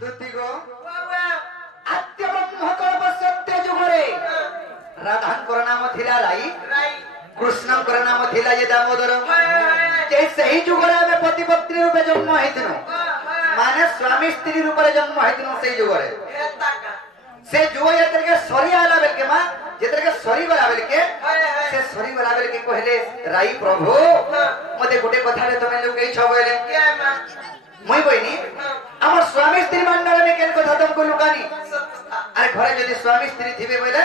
ଦୁତିଗୋ ଆଦ୍ୟ ବ୍ରହ୍ମକଳ୍ପ ସତ୍ୟ ଯୁଗରେ ରାଧାଙ୍କର ନାମ ଥିଲା ରାଇ, କୃଷ୍ଣଙ୍କର ନାମ ଥିଲା ଯେ ଦାମୋଦର। ଯେ ସେହି ଯୁଗରେ ଆମେ ପତି ପତ୍ନୀ ରୂପେ ଜନ୍ମ ହେଇଥିଲୁ, ମାନେ ସ୍ୱାମୀ ସ୍ତ୍ରୀ ରୂପରେ ଜନ୍ମ ହେଇଥିଲୁ। ସେଇ ଯୁଗରେ ସେ ଯୁଗ ଯେତେବେଳେ ସରିଗଲା ବେଲକେ ମା, ଯେତେବେଳେ ସରିଗଲା ବେଲକେ ସେ ସରିଗଲା ବେଲକେ କହିଲେ ରାଇ ପ୍ରଭୁ ମତେ ଗୋଟେ କଥାରେ ତମେ ଲୁକେଇଛ ବୋଇଲେ ମୁଇଁ କହିନି আমার স্বামী স্ত্রী মান্নারে আমি কেন কথা তুমको লুকানি। আর ঘরে যদি স্বামী স্ত্রী থিবে বলে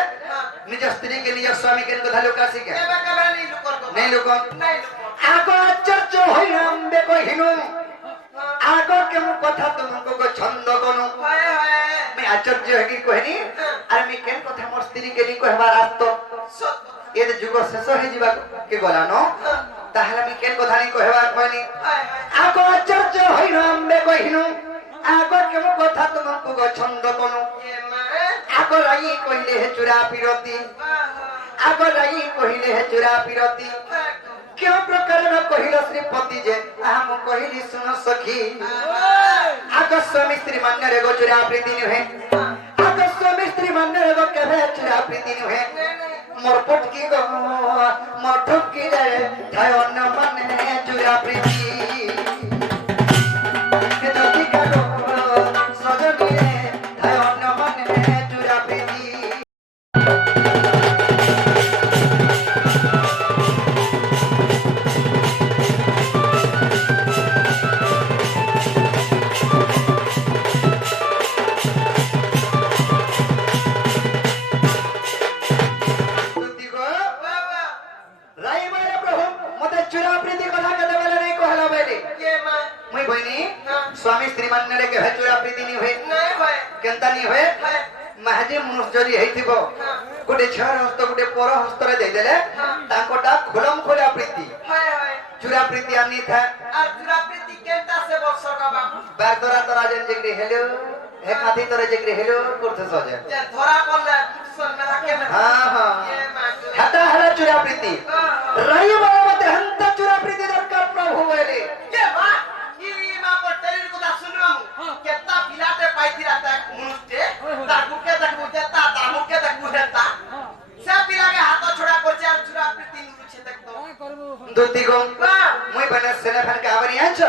নিজ স্ত্রী কে নিজ স্বামী কেন কথা লুকাসি কে নাই লুকন। আগো আশ্চর্য হইলাম বে কহিনু আগো কেমন কথা তুমको को ছন্দ কোন मैं आश्चर्य है कहनी আর আমি কেন কথা মোর স্ত্রী কে নি কহবার আস্ত এ যুগ শেষ হই যাবা কে গলানো তাহলে আমি কেন কথা নি কহবার কইনি। আগো আশ্চর্য হইলাম বে কহিনু আগো কেমন কথা তুমको को ছন্দ কোন আগো রাই কইলে হে চুরা পিরতি আগো রাই কইলে হে চুরা পিরতি क्यों प्रकार न कहिलो श्रीपति जे हम कहिली सुन सखी आगो स्वामी स्त्री मान्य रे गो चुरा प्रीति नुहे आगो स्वामी स्त्री मान्य रे गो केवे चुरा प्रीति नुहे मोर पटकी गो मोर ठुकी रे थाय न माने चुरा प्रीति के जति कारो सजनी रे थाय न माने चुरा प्रीति। स्वामी स्त्री मान्य रे के चुरा प्रीति नी होए केनता नी होए महजे मनुष्य जरी हेतिबो गोटे छर हस्त गोटे पर हस्त रे दे देले ताकोटा खुलम खोला प्रीति चुरा प्रीति आनी था और चुरा प्रीति केनता से बक्सर का बाबू बार दरा दरा जन जगरे हेलो हे काथी तोरे जगरे हेलो करते सजे जे धरा पड़ले सुन में हके में हां हां हटा हला चुरा प्रीति रही बाबा मते हंता चुरा प्रीति दरकार प्रभु बोले ये बा केता पिलाते पाइथिरा तक मुस्ते ता गुके तक मुदेता ता मुके तक मुदेता से पिला के हाथ छोड़ा करचे और चुरा प्रीति नुचे तक तो दुती गो मुई बने सेने फन कावरी आछ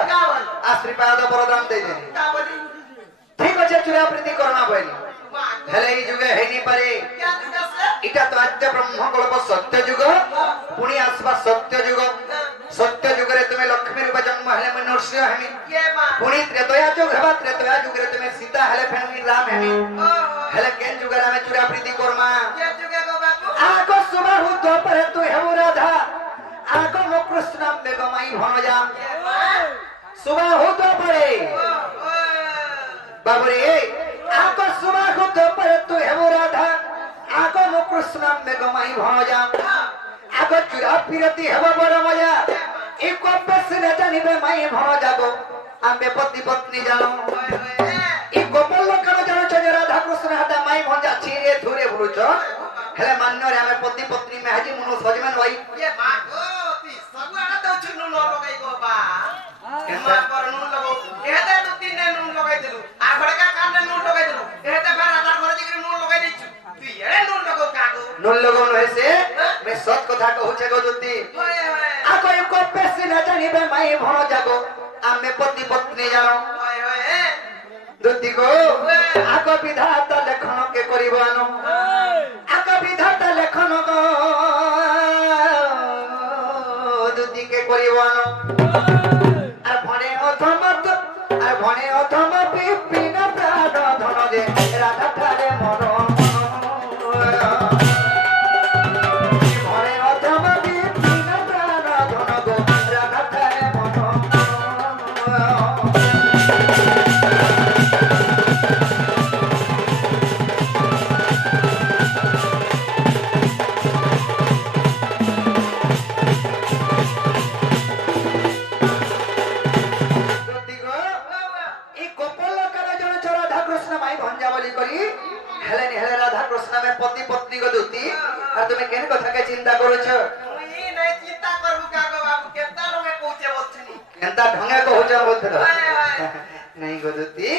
आशीर्वाद वरदान दे दे कावरी ठीक আছে चुरा प्रीति करना बइनी हेले ई जुगे हेनी पारे क्या जुग से इटा तो आद्य ब्रह्म कल्प सत्य जुग पुनी आसबा सत्य जुग सत्य जुग रे तुमे लक्ष्मी रूप जन्म हेले मैं नरसिंह हेमी पुनी त्रेतया जुग हेबा त्रेतया जुग रे तुमे सीता हेले फेन राम हेमी हेले केन जुग रे हमें चुरा प्रीति करमा के जुगे गो बाबू आगो सुबह हु तो पर तू हेबो राधा आगो मो कृष्ण बेगो माई भणजा सुबह हु तो परे बाबू रे आगो सुबह हु तो पर तू हेबो राधा आगो मो कृष्ण बेगो माई भणजा आगो चुरा प्रीति हेबो बड़ मजा एक बस न जानिबे माई भणजा गो आम्बे पति पत्नी जानो ई गोपाल लोकन जानो छ राधा कृष्ण हटा माई भंजा छिरे धुरे बुलुछ हेले मान्य रे हमें पति पत्नी में हाजी मनु सजमान भाई ये मां गो ती सबुआडा तो छु नुन लगाई गो बा केमा पर नुन लगो एते तो तीन नुन लगाई देलु आ घड़का कान ने नुन लगाई देलु एते बार राधा घर जिकरी नुन लगाई दिछु तू एड़े नुन लगो कागो नुन लगो न हेसे मैं सत कथा कहू छे गो दुती होय होय आ कोई को पेसी न जानिबे माई भणजा गो आमे पति पत्नी जानो होय होय दुती को आगो विधाता लेखन के करिबानो आगो विधाता लेखन गो दुती के करिबानो আর ভনে অথম বিপিন প্রাণ ধন দে রাধা ধারে মন पति पत्नी को दुती और तुम्हें केन कथा के चिंता करू छ मुई नै चिंता करबू का गो बाबू केता ढंगे कहूचे बोलछनी केता ढंगे कहूचे बोलथरो नहीं गोदुती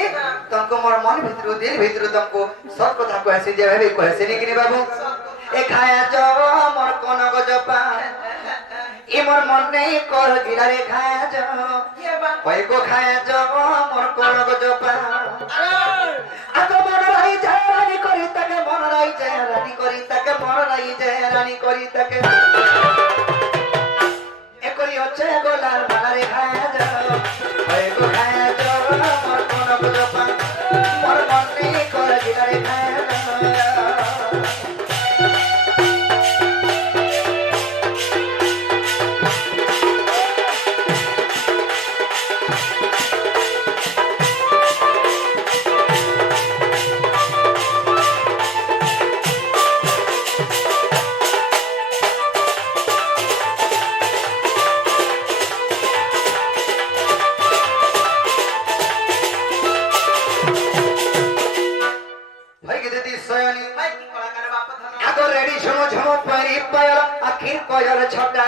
तुमको मोर मन भितरु दिल भितरु तुमको सब कथा कहसी जे भाई कहसी नी कि बाबू ए खाया जो मोर कोन गजपा ई मोर मन नहीं कर गिला रे खाया जो कोई को खाया जो मोर कोन गजपा आगो मन रही जाय रानी करी तके मन रही जाय रानी करी तके मन रही जाय रानी करी तके ए करी होचे गोलार माला रे खाया जो कोई को खाया जो मोर कोन गजपा मोर मन नहीं कर गिला रे खाया आखिर कोयर छोटा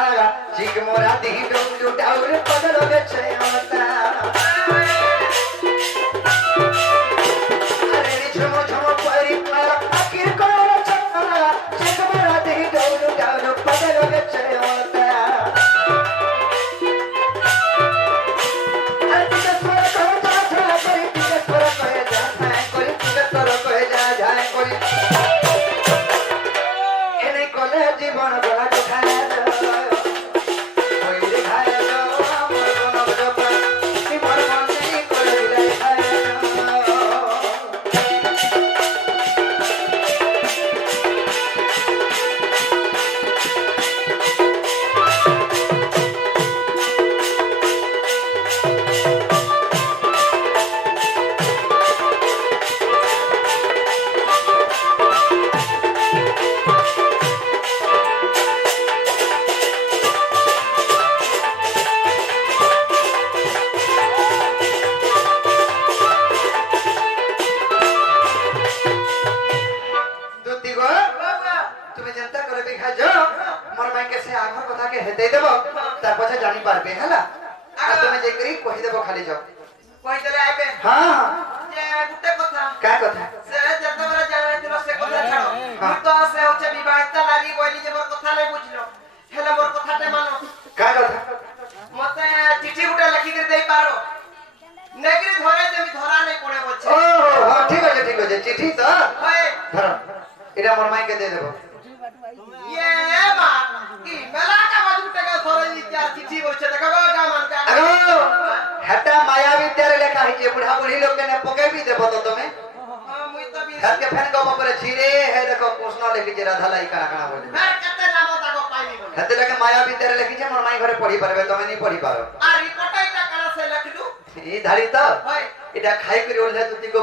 चिक मोरा दी डोंडू डाउर पदल बेचे होता अरे झमो झमो परी पर आखिर कोयर छोटा चिक मोरा दी डोंडू डाउर पदल बेचे होता अरे तुझे स्वर कहो जा करी तुझे स्वर कहे जा करी तुझे स्वर कहे जा करी एने कोले जीवन बड़ा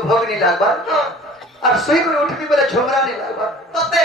भोग नहीं लागबा और सोई कर उठबी बोले झुमरा नहीं लागबा तते